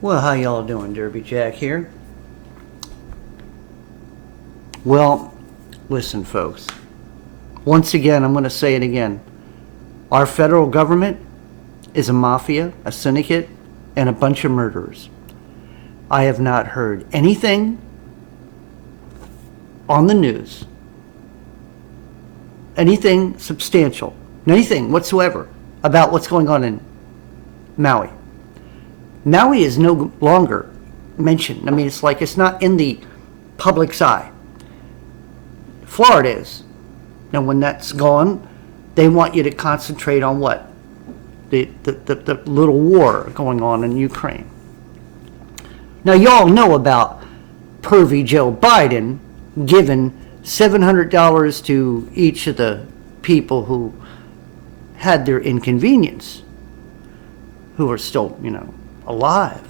Well, how y'all doing? Derby Jack here. Well, listen, folks. Once again, I'm going to say it again. Our federal government is a mafia, a syndicate, and a bunch of murderers. I have not heard anything on the news, anything substantial, anything whatsoever about what's going on in Maui. Maui is no longer mentioned. I mean, it's like it's not in the public's eye. Florida is. Now, when that's gone, they want you to concentrate on what? The little war going on in Ukraine. Now, y'all know about pervy Joe Biden giving $700 to each of the people who had their inconvenience, who are still, alive.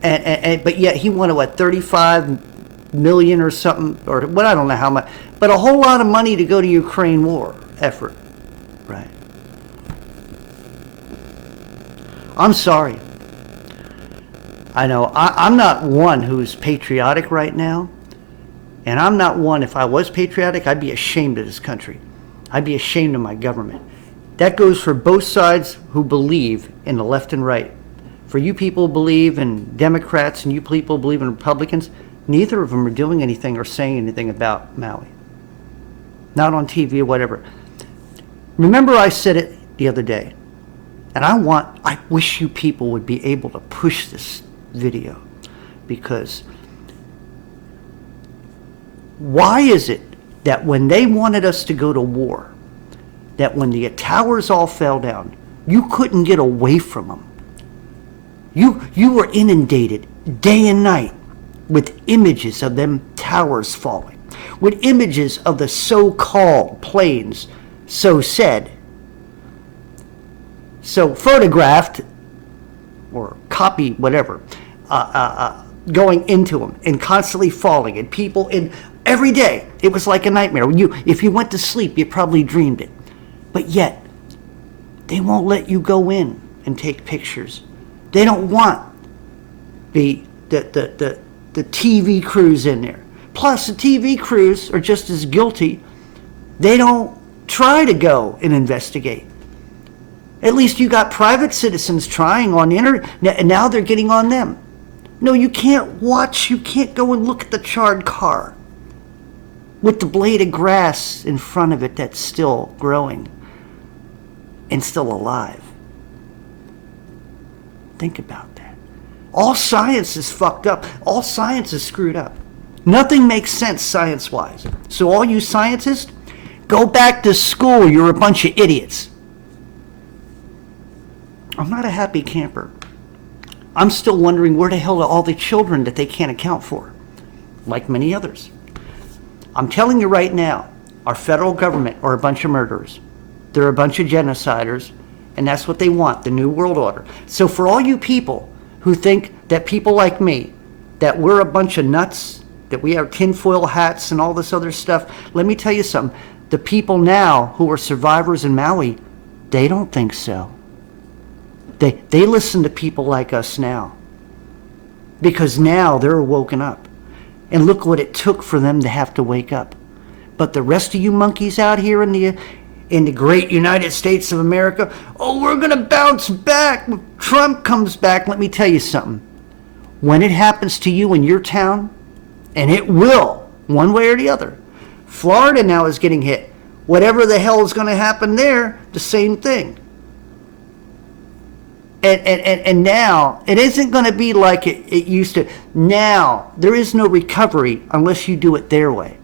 But yet he wanted, what, 35 million or something, or what, I don't know how much, but a whole lot of money to go to Ukraine war effort, right? I'm sorry. I know I'm not one who's patriotic right now, and I'm not one, if I was patriotic, I'd be ashamed of this country. I'd be ashamed of my government. That goes for both sides who believe in the left and right. For you people who believe in Democrats and you people who believe in Republicans, neither of them are doing anything or saying anything about Maui. Not on TV or whatever. Remember I said it the other day, and I wish you people would be able to push this video, because why is it that when they wanted us to go to war, that when the towers all fell down, you couldn't get away from them? You were inundated day and night with images of them towers falling, with images of the so-called planes, so said, so photographed, or copy, whatever, going into them and constantly falling, and people in every day. It was like a nightmare. If you went to sleep, you probably dreamed it. But yet, they won't let you go in and take pictures. They don't want the TV crews in there. Plus, the TV crews are just as guilty. They don't try to go and investigate. At least you got private citizens trying on the internet, and now they're getting on them. No, you can't watch, you can't go and look at the charred car with the blade of grass in front of it that's still growing and still alive. Think about that. All science is fucked up. All science is screwed up. Nothing makes sense science-wise. So all you scientists, go back to school. You're a bunch of idiots. I'm not a happy camper. I'm still wondering where the hell are all the children that they can't account for, like many others. I'm telling you right now, our federal government are a bunch of murderers. They're a bunch of genociders, and that's what they want, the New World Order. So for all you people who think that people like me, that we're a bunch of nuts, that we have tinfoil hats and all this other stuff, let me tell you something. The people now who are survivors in Maui, they don't think so. They listen to people like us now, because now they're woken up. And look what it took for them to have to wake up. But the rest of you monkeys out here in the great United States of America, oh, we're going to bounce back. Trump comes back. Let me tell you something. When it happens to you in your town, and it will, one way or the other, Florida now is getting hit. Whatever the hell is going to happen there, the same thing. And now, it isn't going to be like it used to. Now, there is no recovery unless you do it their way.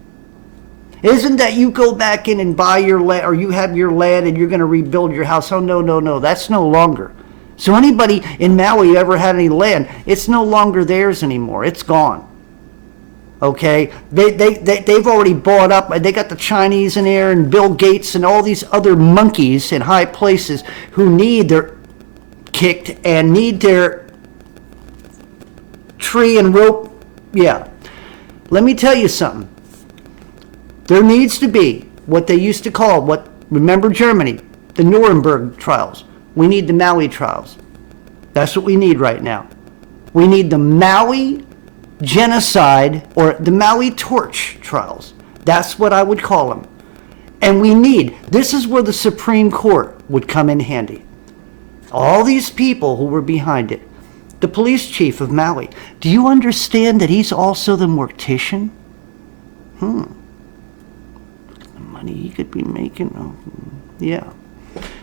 It isn't that you go back in and buy your land, or you have your land and you're going to rebuild your house. Oh, no. That's no longer. So anybody in Maui who ever had any land, it's no longer theirs anymore. It's gone. Okay? They've already bought up. They got the Chinese in there and Bill Gates and all these other monkeys in high places who need their kicked and need their tree and rope. Yeah. Let me tell you something. There needs to be what they used to call, remember Germany, the Nuremberg trials. We need the Maui trials. That's what we need right now. We need the Maui genocide, or the Maui torch trials. That's what I would call them. And this is where the Supreme Court would come in handy. All these people who were behind it. The police chief of Maui. Do you understand that he's also the mortician? The money he could be making. Oh, yeah.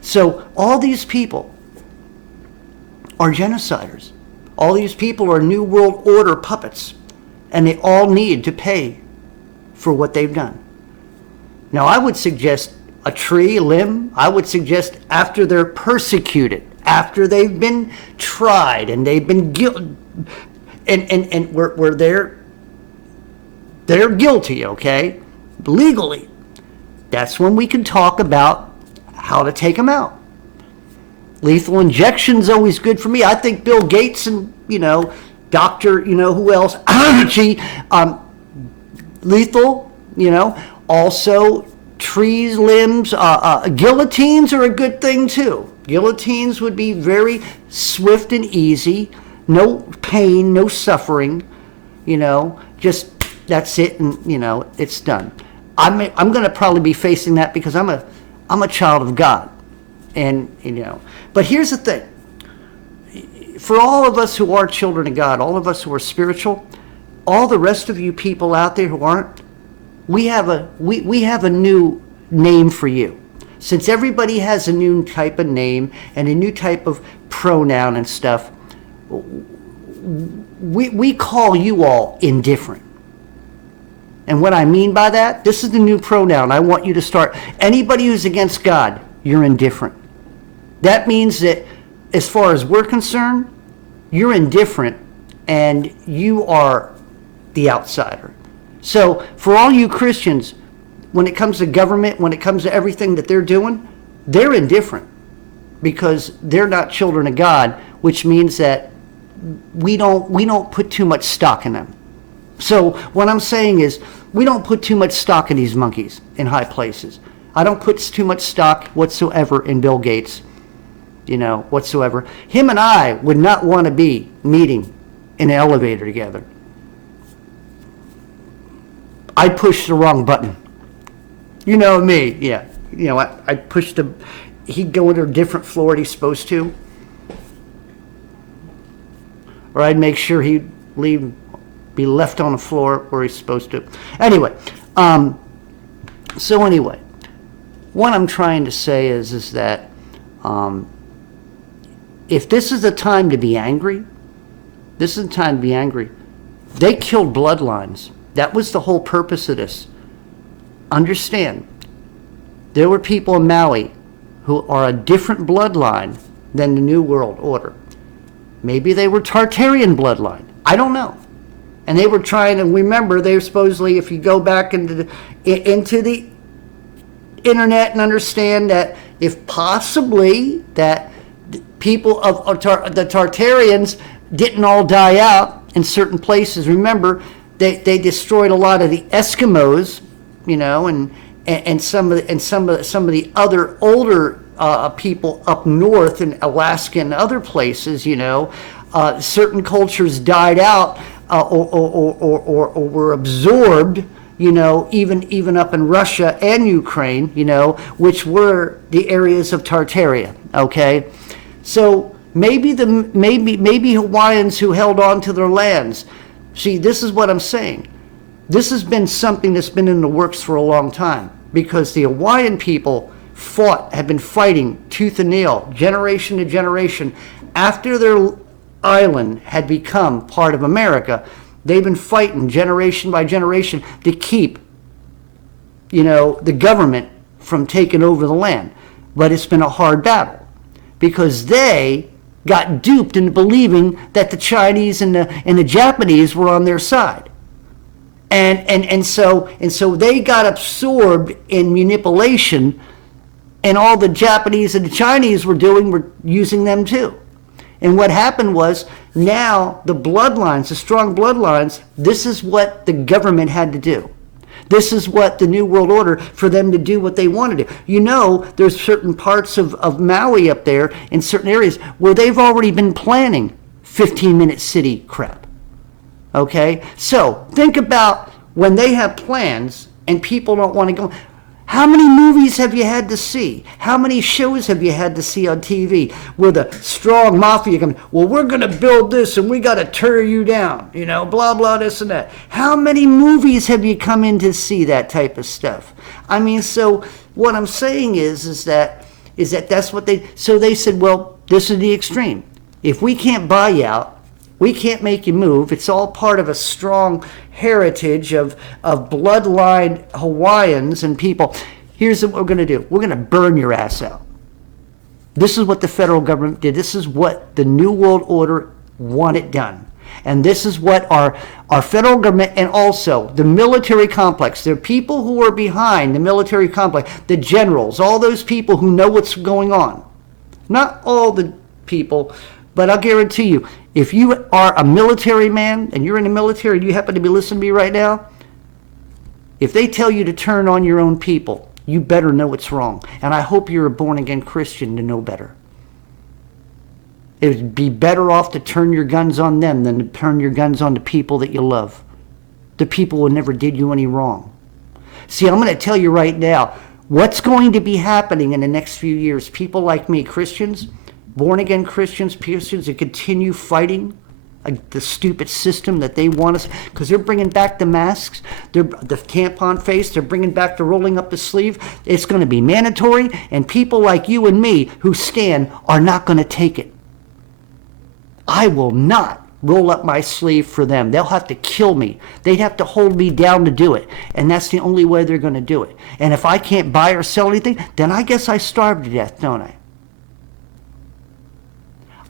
So all these people are genociders. All these people are New World Order puppets. And they all need to pay for what they've done. Now, I would suggest a tree, a limb. I would suggest after they're persecuted, after they've been tried and they've been guilty, and where they're guilty, okay, legally, that's when we can talk about how to take them out. Lethal injection's always good for me. I think Bill Gates and, Dr., who else? Lethal, also trees, limbs, guillotines are a good thing too. Guillotines would be very swift and easy, no pain, no suffering, just that's it, and it's done. I'm going to probably be facing that because I'm a child of God, and But here's the thing: for all of us who are children of God, all of us who are spiritual, all the rest of you people out there who aren't, we have a new name for you. Since everybody has a new type of name and a new type of pronoun and stuff, we call you all indifferent. And what I mean by that, this is the new pronoun I want you to start. Anybody who's against God, you're indifferent. That means that as far as we're concerned, you're indifferent and you are the outsider. So for all you Christians, when it comes to government, when it comes to everything that they're doing, they're indifferent because they're not children of God, which means that we don't put too much stock in them. So what I'm saying is we don't put too much stock in these monkeys in high places. I don't put too much stock whatsoever in Bill Gates, whatsoever. Him and I would not want to be meeting in an elevator together. I pushed the wrong button. You know me, yeah. I pushed he'd go into a different floor than he's supposed to. Or I'd make sure he'd be left on the floor where he's supposed to. Anyway, what I'm trying to say is that if this is a time to be angry, this is a time to be angry. They killed bloodlines. That was the whole purpose of this. Understand, there were people in Maui who are a different bloodline than the New World Order. Maybe they were Tartarian bloodline. I don't know. And they were trying to remember, they were supposedly, if you go back into the internet and understand that if possibly that people of the Tartarians didn't all die out in certain places. Remember, they destroyed a lot of the Eskimos, and some of the other older people up north in Alaska and other places. Certain cultures died out or were absorbed. Even up in Russia and Ukraine, which were the areas of Tartaria. Okay, so maybe Hawaiians who held on to their lands. See, this is what I'm saying. This has been something that's been in the works for a long time because the Hawaiian people have been fighting tooth and nail, generation to generation. After their island had become part of America, they've been fighting generation by generation to keep, the government from taking over the land. But it's been a hard battle because they got duped into believing that the Chinese and the Japanese were on their side. And so they got absorbed in manipulation, and all the Japanese and the Chinese were doing were using them too. And what happened was, now the bloodlines, the strong bloodlines, this is what the government had to do. This is what the New World Order, for them to do what they want to do. You know, there's certain parts of Maui up there in certain areas where they've already been planning 15-minute city crap. Okay? So think about when they have plans and people don't want to go. How many movies have you had to see? How many shows have you had to see on TV where the strong mafia comes, well, we're going to build this and we got to tear you down, you know, blah, blah, this and that. How many movies have you come in to see that type of stuff? I mean, so what I'm saying is that that's what so they said, well, this is the extreme. If we can't buy you out, we can't make you move. It's all part of a strong heritage of bloodline Hawaiians and people. Here's what we're going to do. We're going to burn your ass out. This is what the federal government did. This is what the New World Order wanted done. And this is what our federal government and also the military complex, there are people who are behind the military complex, the generals, all those people who know what's going on. Not all the people, but I'll guarantee you, if you are a military man and you're in the military and you happen to be listening to me right now, if they tell you to turn on your own people, you better know it's wrong. And I hope you're a born-again Christian to know better. It would be better off to turn your guns on them than to turn your guns on the people that you love. The people who never did you any wrong. See, I'm going to tell you right now, what's going to be happening in the next few years, people like me, Christians, born-again Christians that continue fighting the stupid system that they want us, because they're bringing back the masks, the tampon face, they're bringing back the rolling up the sleeve. It's going to be mandatory, and people like you and me who stand are not going to take it. I will not roll up my sleeve for them. They'll have to kill me. They'd have to hold me down to do it, and that's the only way they're going to do it. And if I can't buy or sell anything, then I guess I starve to death, don't I?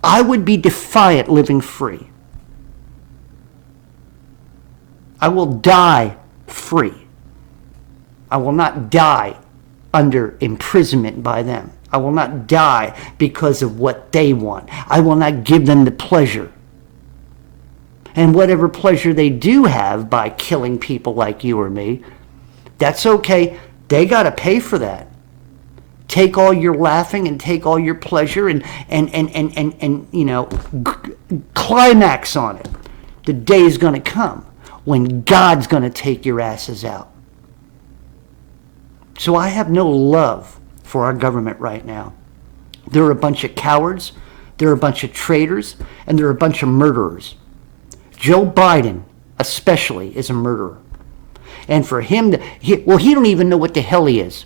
I would be defiant living free. I will die free. I will not die under imprisonment by them. I will not die because of what they want. I will not give them the pleasure. And whatever pleasure they do have by killing people like you or me, that's okay. They got to pay for that. Take all your laughing and take all your pleasure and you know, climax on it. The day is going to come when God's going to take your asses out. So I have no love for our government right now. They're a bunch of cowards, they're a bunch of traitors, and they're a bunch of murderers. Joe Biden especially is a murderer. And for him he don't even know what the hell he is.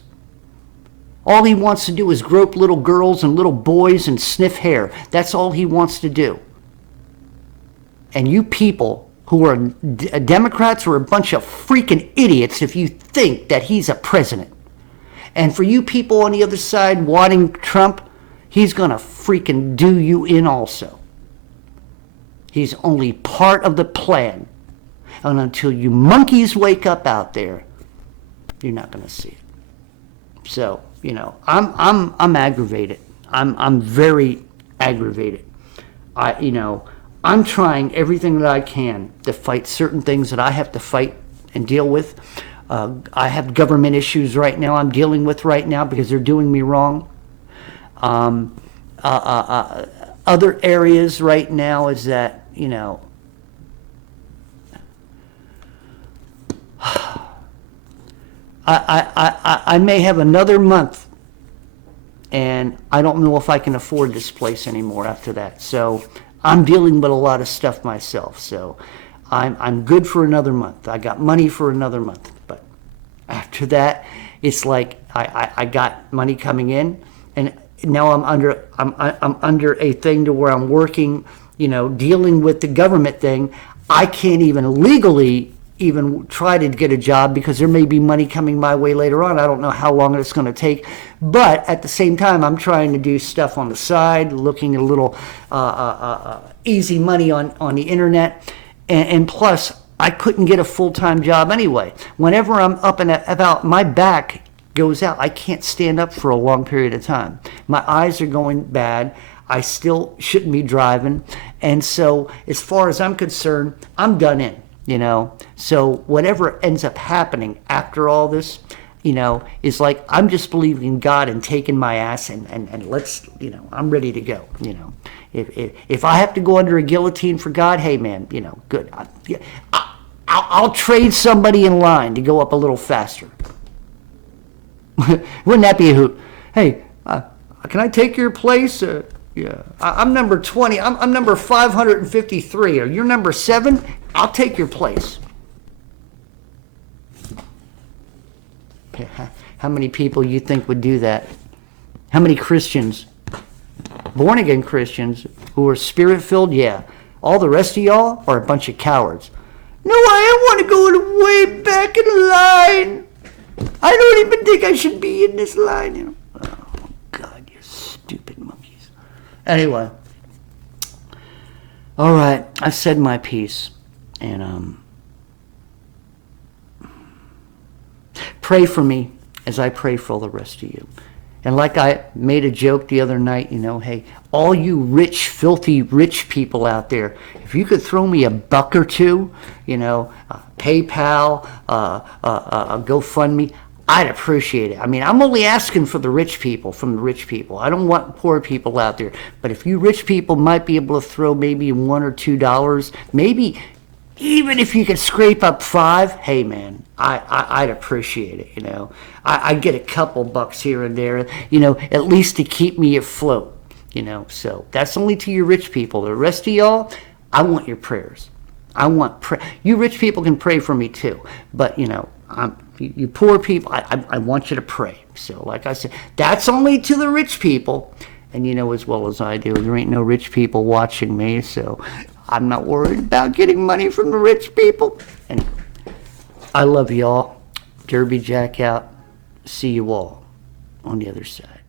All he wants to do is grope little girls and little boys and sniff hair. That's all he wants to do. And you people who are Democrats are a bunch of freaking idiots if you think that he's a president. And for you people on the other side wanting Trump, he's going to freaking do you in also. He's only part of the plan. And until you monkeys wake up out there, you're not going to see it. So, you know, I'm aggravated. I'm very aggravated. I'm trying everything that I can to fight certain things that I have to fight and deal with. I have government issues right now I'm dealing with right now because they're doing me wrong. Other areas right now is that, you know, I may have another month and I don't know if I can afford this place anymore after that. So I'm dealing with a lot of stuff myself. So I'm good for another month. I got money for another month. But after that, it's like I got money coming in, and now I'm under a thing to where I'm working, you know, dealing with the government thing. I can't even legally even try to get a job because there may be money coming my way later on. I don't know how long it's going to take. But at the same time, I'm trying to do stuff on the side, looking at a little easy money on the internet. And plus, I couldn't get a full-time job anyway. Whenever I'm up and about, my back goes out. I can't stand up for a long period of time. My eyes are going bad. I still shouldn't be driving. And so as far as I'm concerned, I'm done in. you know. So whatever ends up happening after all this, you know, is like, I'm just believing in God and taking my ass and let's, you know, I'm ready to go, you know. If I have to go under a guillotine for God, hey man, you know, good. I'll trade somebody in line to go up a little faster. Wouldn't that be a hoot? Hey, can I take your place? Yeah, I'm number 20. I'm number 553. Or you're number 7? I'll take your place. How many people you think would do that? How many Christians, born again Christians, who are spirit filled? Yeah. All the rest of y'all are a bunch of cowards. No, I want to go way back in line. I don't even think I should be in this line. You know? Oh God, you stupid monkeys. Anyway, all right, I've said my piece, and pray for me as I pray for all the rest of you. And like I made a joke the other night, you know, hey, all you rich, filthy, rich people out there, if you could throw me $1 or $2, you know, PayPal, GoFundMe, I'd appreciate it. I mean, I'm only asking for the rich people, from the rich people. I don't want poor people out there. But if you rich people might be able to throw maybe $1 or $2, maybe even if you could scrape up 5, hey man, I'd appreciate it, you know. I get a couple bucks here and there, you know, at least to keep me afloat, you know. So that's only to your rich people. The rest of y'all, I want your prayers. I want you rich people can pray for me too, but you know, you poor people, I want you to pray. So like I said, that's only to the rich people, and you know as well as I do, there ain't no rich people watching me, so I'm not worried about getting money from the rich people. And I love y'all. Derby Jack out. See you all on the other side.